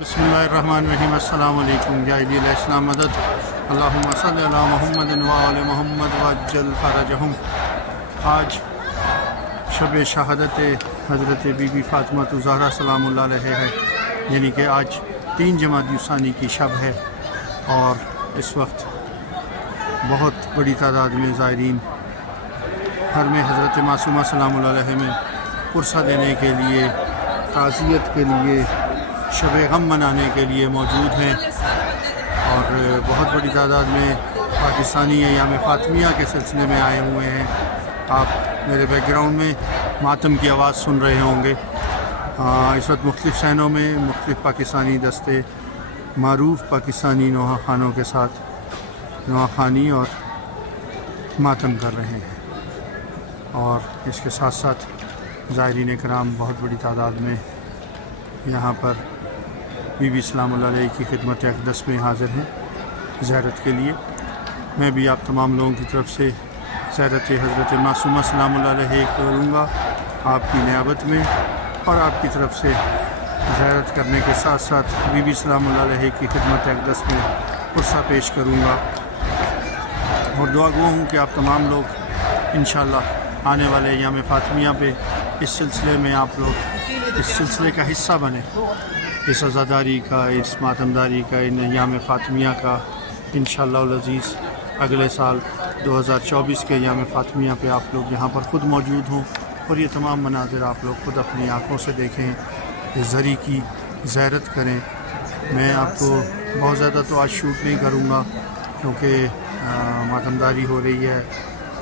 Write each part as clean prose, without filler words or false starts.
बिस्मिल्लाहिर्रहमानिर्रहीम। अस्सलाम वालेकुम। या इस्लाम मदद। अल्लाहुम्मा सल्लि अला मुहम्मद व आले मुहम्मद वअज्जल फरजहुम। आज शब शहादत हज़रत बीबी फ़ातिमा ज़हरा सलामुल्लाह अलैहा है, यानी कि आज 3 जमादी उसानी की शब है और इस वक्त बहुत बड़ी तादाद में ज़ायरीन घर में हज़रत मासूमा सलामुल्लाह अलैहा में पुरसा देने के लिए, ताज़ियत के लिए, शब गम मनाने के लिए मौजूद हैं और बहुत बड़ी तादाद में पाकिस्तानी अय्याम फ़ातिमिया के सिलसिले में आए हुए हैं। आप मेरे बैकग्राउंड में मातम की आवाज़ सुन रहे होंगे। इस वक्त मुख्तलिफ़ शहरों में मुख्तलिफ़ पाकिस्तानी दस्ते मारूफ़ पाकिस्तानी नोहा खानों के साथ नोहा खानी और मातम कर रहे हैं और इसके साथ साथ ज़ायरीन कराम बहुत बड़ी तादाद में यहाँ पर बीबी सलामुल्लाह अलैहा की खिदमत अक़दस में हाज़िर हैं ज़ियारत के लिए। मैं भी आप तमाम लोगों की तरफ से ज़ियारत हज़रत मासूमा सलामुल्लाह अलैहा करूँगा आपकी नियाबत में और आपकी तरफ से ज़ियारत करने के साथ साथ बीबी सलामुल्लाह अलैहा की खिदमत अक़दस में पुरसा पेश करूँगा और दुआ गो हूँ कि आप तमाम लोग इंशाअल्लाह आने वाले अय्याम फ़ातिमिया पे इस सिलसिले में आप लोग इस सिलसिले का हिस्सा बने, इस अज़ादारी का, इस मातमदारी का, इन अय्याम फ़ातिमिया का। इंशाअल्लाह अज़ीज़ अगले साल 2024 के अय्याम फ़ातिमिया पे आप लोग यहाँ पर ख़ुद मौजूद हों और ये तमाम मनाज़िर आप लोग ख़ुद अपनी आँखों से देखें, इस ज़री की ज़ियारत करें। मैं आपको बहुत ज़्यादा तो आज शूट नहीं करूँगा क्योंकि मातमदारी हो रही है,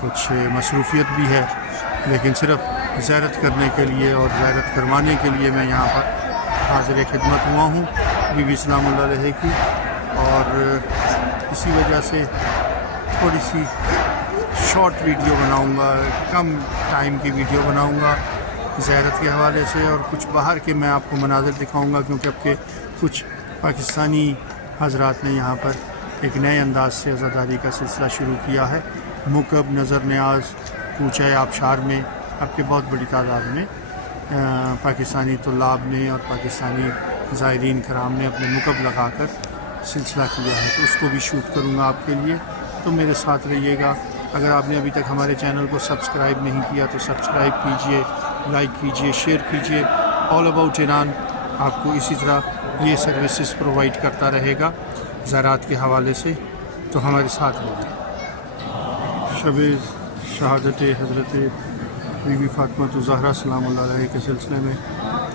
कुछ मसरूफ़ियत भी है, लेकिन सिर्फ़ ज़ियारत करने के लिए और ज़ियारत करवाने के लिए मैं यहाँ पर हाज़िर खिदमत हुआ हूँ बीबी सलामुल्लाह अलैहा की। और इसी वजह से थोड़ी सी शॉर्ट वीडियो बनाऊँगा, कम टाइम की वीडियो बनाऊँगा ज़ियारत के हवाले से और कुछ बाहर के मैं आपको मनाज़िर दिखाऊँगा क्योंकि अब के कुछ पाकिस्तानी हज़रात ने यहाँ पर एक नए अंदाज़ से अज़ादारी का सिलसिला शुरू किया है। मुकब, नज़र न्याज़, कूचा आबशार में अब के बहुत बड़ी तादाद में पाकिस्तानी तुल्लाब ने और पाकिस्तानी ज़ायरीन कराम ने अपने मुकब लगा कर सिलसिला किया है, तो उसको भी शूट करूँगा आपके लिए। तो मेरे साथ रहिएगा। अगर आपने अभी तक हमारे चैनल को सब्सक्राइब नहीं किया तो सब्सक्राइब कीजिए, लाइक कीजिए, शेयर कीजिए। ऑल अबाउट ईरान आपको इसी तरह ये सर्विसेज प्रोवाइड करता रहेगा ज़रात के हवाले से, तो हमारे साथ रहिए। शब शहादत हज़रत बीबी फ़ातिमा ज़हरा सलामुल्लाह अलैहा के सिलसिले में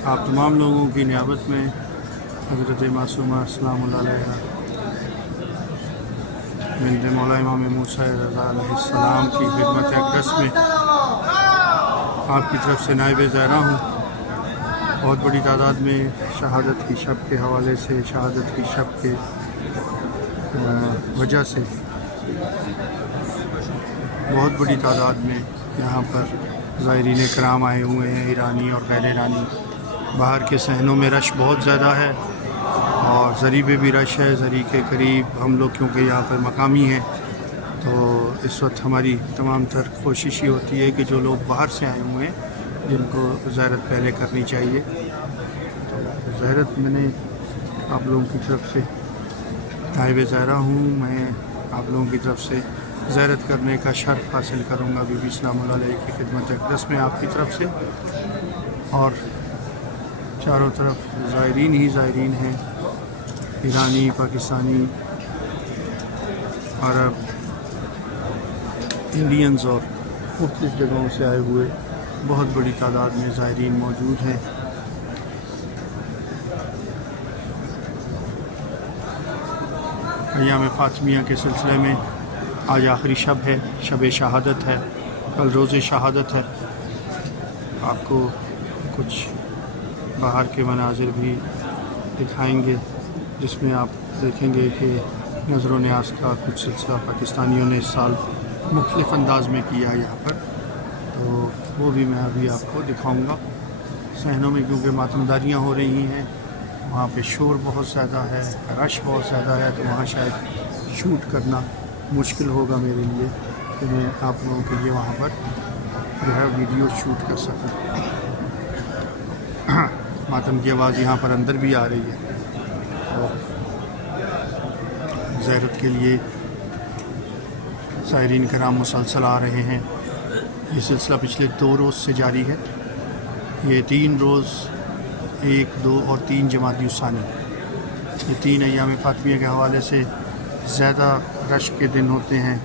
आप तमाम लोगों की नियाबत में हज़रत मासूमा सलामुल्लाह अलैहा बिन्त मौला इमाम मूसा रज़ा अलैहिस्सलाम की खिदमत अक़दस में आपकी तरफ से नायब ज़ायरा हूँ। बहुत बड़ी तादाद में शहादत की शब के हवाले से, शहादत की शब के वजह से बहुत बड़ी तादाद में यहाँ पर ज़ायरीन कराम आए हुए हैं, ईरानी और गैर ईरानी। बाहर के सहनों में रश बहुत ज़्यादा है और ज़री पे भी रश है। ज़री के करीब हम लोग क्योंकि यहाँ पर मकामी हैं तो इस वक्त हमारी तमाम तर कोशिश ये होती है कि जो लोग बाहर से आए हुए हैं जिनको ज़ियारत पहले करनी चाहिए, तो ज़ियारत मैंने आप लोगों की तरफ से नायब ज़ायरा हूँ। मैं आप लोगों की तरफ से ज़ियारत करने का शर्फ़ हासिल करूँगा बीबी सलामुल्लाह अलैहा की खिदमत अक़दस में आपकी तरफ से। और चारों तरफ ज़ायरीन ही ज़ायरीन हैं, ईरानी, पाकिस्तानी, अरब, इंडियंस और मुख्तलिफ़ जगहों से आए हुए बहुत बड़ी तादाद में ज़ायरीन मौजूद हैं। अय्याम फ़ातिमिया के सिलसिले में आज आखिरी शब है, शब शहादत है, कल रोज़े शहादत है। आपको कुछ बाहर के मनाजिर भी दिखाएंगे जिसमें आप देखेंगे कि नज़र न्याज़ का कुछ सिलसिला पाकिस्तानियों ने इस साल मुख्तलिफ़ अंदाज़ में किया यहाँ पर, तो वो भी मैं अभी आपको दिखाऊंगा। सहनों में क्योंकि मातमदारियाँ हो रही हैं, वहाँ पे शोर बहुत ज़्यादा है, रश बहुत ज़्यादा है, तो वहाँ शायद शूट करना मुश्किल होगा मेरे लिए कि मैं आप लोगों के लिए वहाँ पर जो है वीडियो शूट कर सकूँ। मातम की आवाज़ यहाँ पर अंदर भी आ रही है। زیارت کے لیے زائرین کرام مسلسل آ رہے ہیں. یہ سلسلہ پچھلے 2 روز سے جاری ہے. یہ 3 روز 1، 2 اور 3 جمادی الثانی، یہ 3 ایام فاطمیہ کے حوالے سے زیادہ رش کے دن ہوتے ہیں.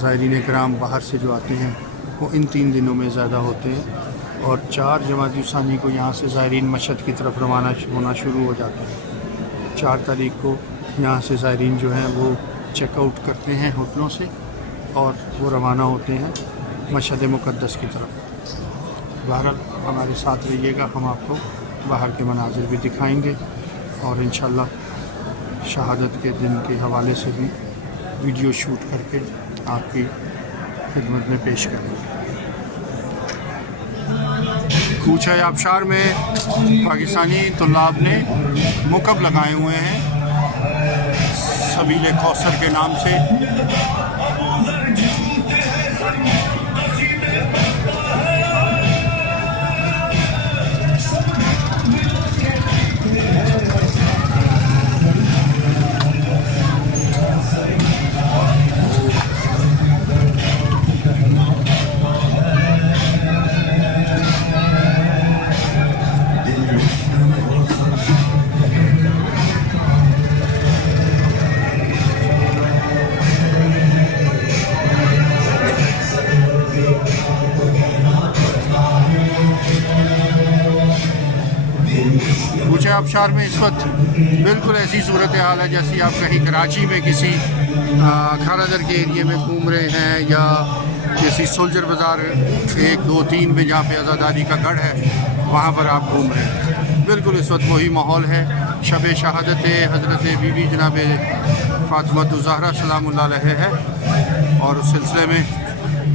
زائرین کرام باہر سے جو آتے ہیں وہ ان 3 دنوں میں زیادہ ہوتے ہیں. اور 4 جمادی الثانی کو یہاں سے زائرین مشہد کی طرف روانہ ہونا شروع ہو جاتے ہیں. 4 تاریخ کو یہاں سے زائرین جو ہیں وہ چیک آؤٹ کرتے ہیں ہوٹلوں سے اور وہ روانہ ہوتے ہیں مشہد مقدس کی طرف. بہرحال ہمارے ساتھ رہیے گا، ہم آپ کو باہر کے مناظر بھی دکھائیں گے اور انشاءاللہ شہادت کے دن کے حوالے سے بھی ویڈیو شوٹ کر کے آپ کی خدمت میں پیش کریں گے. کوچہ آبشار میں پاکستانی طلاب نے مکب لگائے ہوئے ہیں سبیل کوثر کے نام سے. کوچہ آبشار میں اس وقت بالکل ایسی صورتحال ہے جیسی آپ کہیں کراچی میں کسی کھارادر کے ایریے میں گھوم رہے ہیں یا کسی سولجر بازار 1، 2، 3 میں جہاں پہ عزاداری کا گڑھ ہے وہاں پر آپ گھوم رہے ہیں. بالکل اس وقت وہی ماحول ہے. شب شہادت حضرت بی بی جناب فاطمہ الزہرا سلام اللہ علیہ ہے اور اس سلسلے میں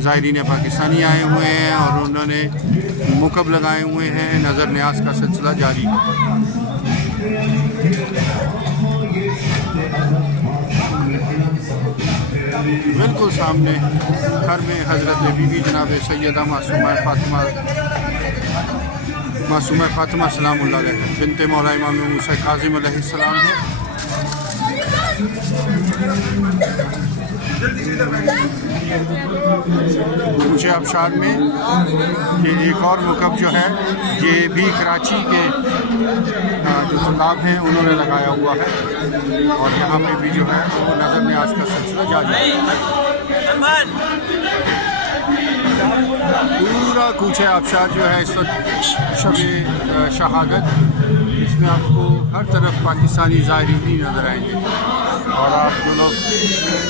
زائرین پاکستانی آئے ہوئے ہیں اور انہوں نے مکب لگائے ہوئے ہیں. نظر نیاز کا سلسلہ جاری ہے. بالکل سامنے گھر میں حضرت بی بی جناب سیدہ معصومہ فاطمہ سلام اللہ علیہ بنت مولا امام موسیٰ کاظم علیہ السلام ہے. کوچہ آبشار میں یہ ایک اور مکب جو ہے یہ بھی کراچی کے جو طلاب ہیں انہوں نے لگایا ہوا ہے اور یہاں پہ بھی جو ہے وہ نظر نیاز کا سلسلہ جاری ہے. پورا کوچہ آبشار جو ہے اس وقت شب شہادت، اس میں آپ کو ہر طرف پاکستانی زائرین ہی نظر آئیں گے. اور آپ جو لوگ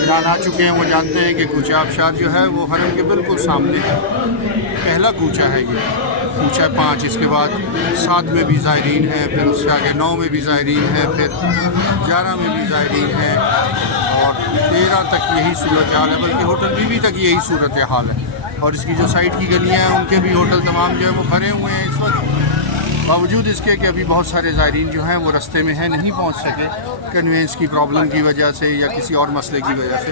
یہاں آ چکے ہیں وہ جانتے ہیں کہ کوچہ آبشار جو ہے وہ حرم کے بالکل سامنے ہے. پہلا کوچہ ہے یہ، کوچہ 5. اس کے بعد 7 میں بھی زائرین ہیں، پھر اس سے آگے 9 میں بھی زائرین ہیں، پھر 11 میں بھی زائرین ہیں اور 13 تک یہی صورتحال ہے. بلکہ ہوٹل بی بی تک یہی صورتحال ہے. اور اس کی جو سائڈ کی گلیاں ہیں ان کے بھی ہوٹل تمام جو ہے وہ بھرے ہوئے ہیں اس وقت. باوجود اس کے کہ ابھی بہت سارے زائرین جو ہیں وہ رستے میں ہیں، نہیں پہنچ سکے کنوینس کی پرابلم کی وجہ سے یا کسی اور مسئلے کی وجہ سے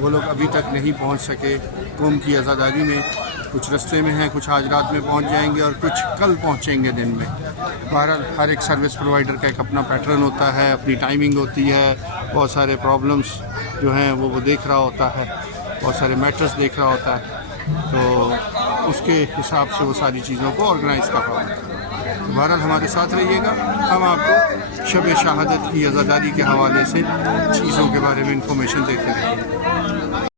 وہ لوگ ابھی تک نہیں پہنچ سکے. قوم کی عزاداری میں کچھ رستے میں ہیں، کچھ آج رات میں پہنچ جائیں گے اور کچھ کل پہنچیں گے دن میں. بہرحال ہر ایک سروس پرووائڈر کا ایک اپنا پیٹرن ہوتا ہے، اپنی ٹائمنگ ہوتی ہے. بہت سارے پرابلمس جو ہیں وہ دیکھ رہا ہوتا ہے، بہت سارے میٹرز دیکھ رہا ہوتا ہے، تو اس کے حساب سے وہ ساری چیزوں کو آرگنائز کر رہا ہوتا ہے. بہرحال ہمارے ساتھ رہیے گا، ہم آپ کو شب شہادت کی عزاداری کے حوالے سے چیزوں کے بارے میں انفارمیشن دیتے رہیں گے.